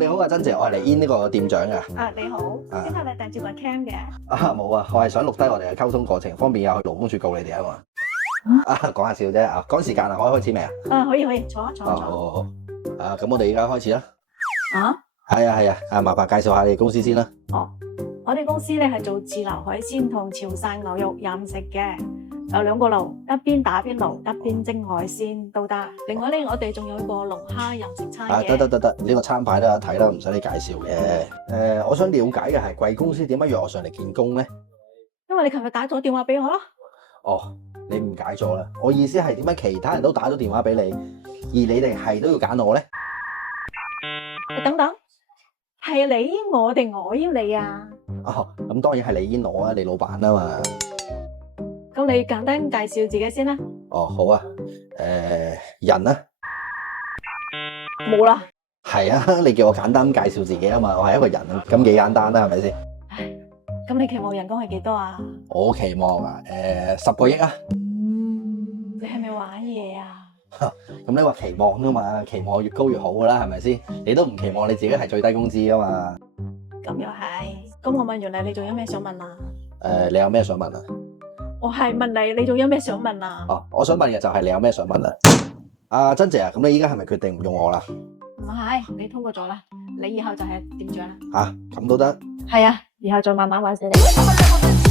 你好啊，珍姐，我係嚟 in 呢個店長嘅。你好，點解你帶住個 cam 嘅？冇啊，我係想錄低我哋嘅溝通過程，方便有去勞工處告你哋啊嘛。講下笑啫，趕時間啊，可以開始未啊？可以，坐啊。好。咁我哋而家開始啦。係啊，麻煩介紹下你哋公司先啦。我哋公司咧係做自流海鮮同潮汕牛肉任食嘅，有兩個爐，一邊打邊爐，一邊蒸海鮮都得。另外咧，我哋仲有個龍蝦任食餐嘅。得，呢個餐牌都有睇啦，唔使你介紹嘅。我想了解嘅係貴公司點解約我上嚟見工咧？因為你琴日打咗電話俾我咯。你誤解咗啦，我意思係點解其他人都打咗電話俾你，而你哋係都要揀我咧？等等，係你邀我定我邀你啊？咁當然係你邀我啊，你老闆啊嘛。咁你簡單介紹自己先啦。好啊。人啊？冇啦。係啊，你叫我簡單介紹自己啊嘛，我係一個人啊，咁幾簡單啦，係咪先？咁你期望人工係幾多啊？我期望啊，10個億啊。你係咪玩嘢啊？咁你話期望啊嘛，期望越高越好噶啦，係咪先？你都唔期望你自己係最低工資噶嘛？咁又係。咁我問完你，你仲有咩想問啊？你有咩想問啊？我係問你，你仲有咩想問啊？我想問嘅就係你有咩想問啊？阿珍姐啊，咁你依家係咪決定唔用我啦？唔係，你通過咗啦，你以後就係店長啦。咁都得？係啊，以後再慢慢玩死你。